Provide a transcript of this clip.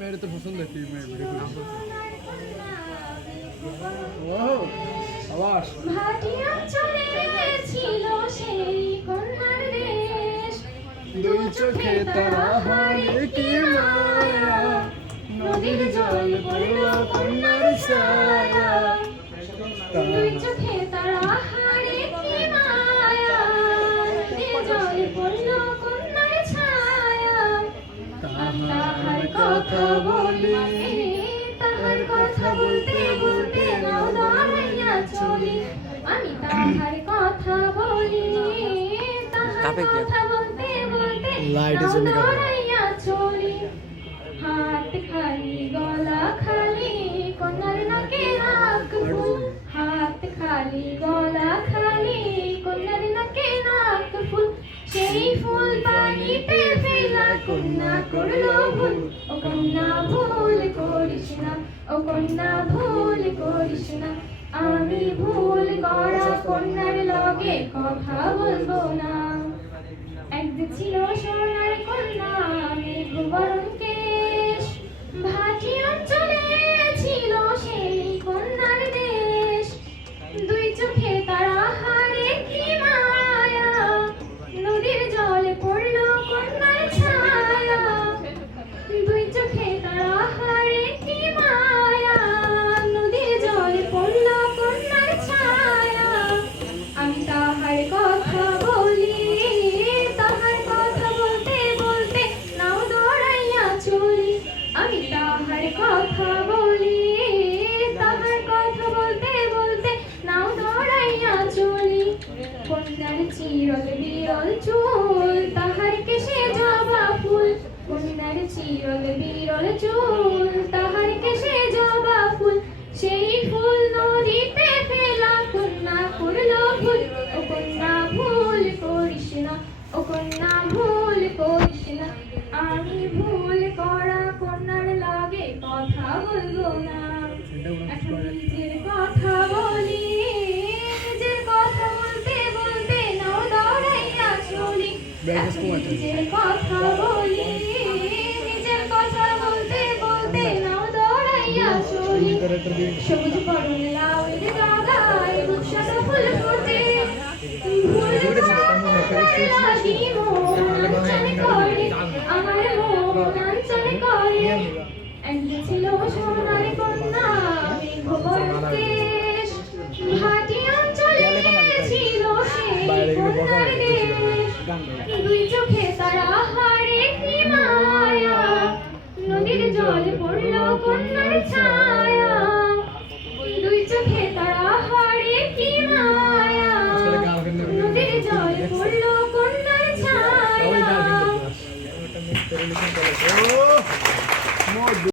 मेरे तो पसंद है टीम में वाह आवाज ভাটিয়া চলে ছিল সেই কন্যার দেশ দুই চোখে তারা হারে কি মায়া নদীর জল পড়ল কন্যার ছায়া দুই চোখে তারা হারে কি মায়া নদীর জল পড়ল কন্যার ছায়া তাহার কথা বলি তাহার কথা বলতে বলতে নাও দাঁড়াইয়া চলি আমি তাহার কথা বলি তাহার কথা বলতে বলতে নাও দাঁড়াইয়া চলি হাত খালি গলা খালি কন্যার নাকে নাক ফুল হাত খালি গলা খালি কন্যার নাকে নাক ফুল সেই ফুল পানিতে ফেলা কন্যা করলো ভুল ও কন্যা ভুল করিস না ও কন্যা ভুল করিস না আমি ভুল করা কন্যার লগে কথা বলবো না একদিন ছিল সোনার কন্যা মেঘবরণ কেশ ভাটি অঞ্চলে ছিল সেই কন্যার দেশ দুই চোখে তারা হারে কি মায়া নদীর জলে পড়ল কন্যার ছায়া দুই চোখে তারা হারে কি মায়া নদীর জলে পড়ল কন্যার ছায়া আমি তাহার কথা বলি তাহার কথা বলতে বলতে নাও দৌড়াইয়া চলি আমি তাহার কথা বলি তাহার কথা বলতে বলতে নাও দৌড়াইয়া চলি কন্যার চিরল বিরল চুল তাহার কেশে জবা ফুল কন্যার চিরল বিরল চুল তাহার কেশে জবা ফুল সেই ফুল নদীতে ফেলা কন্যা করল ভুল ও কন্যা ভুল করিস না ও কন্যা ভুল করিস না আমি ভুল করা কন্যার লাগে কথা বলবো না এখন নিজের কথা বলি নিজের কথা বলতে বলতে নাও দৌড়াইয়া চলি এখন নিজের কথা বলি নিজের কথা বলতে বলতে নাও দৌড়াইয়া চলি সবুজ বরণ লাউয়ের গাগায় গুলশান ফুল ফোটে ফুল লাগি মন চলে করে আমার মন চলে করে একদিন ছিল সোনার কন্যা মেঘবরণ কেশ ভাটি অঞ্চলে ছিল সেই কন্যার দেশ দুই চোখে তারা হারে কি মায়া নদীর জল পড়ল কন্যার ছায়া দুই চোখে তারা হারে কি মায়া নদীর জল পড়ল কন্যার ছায়া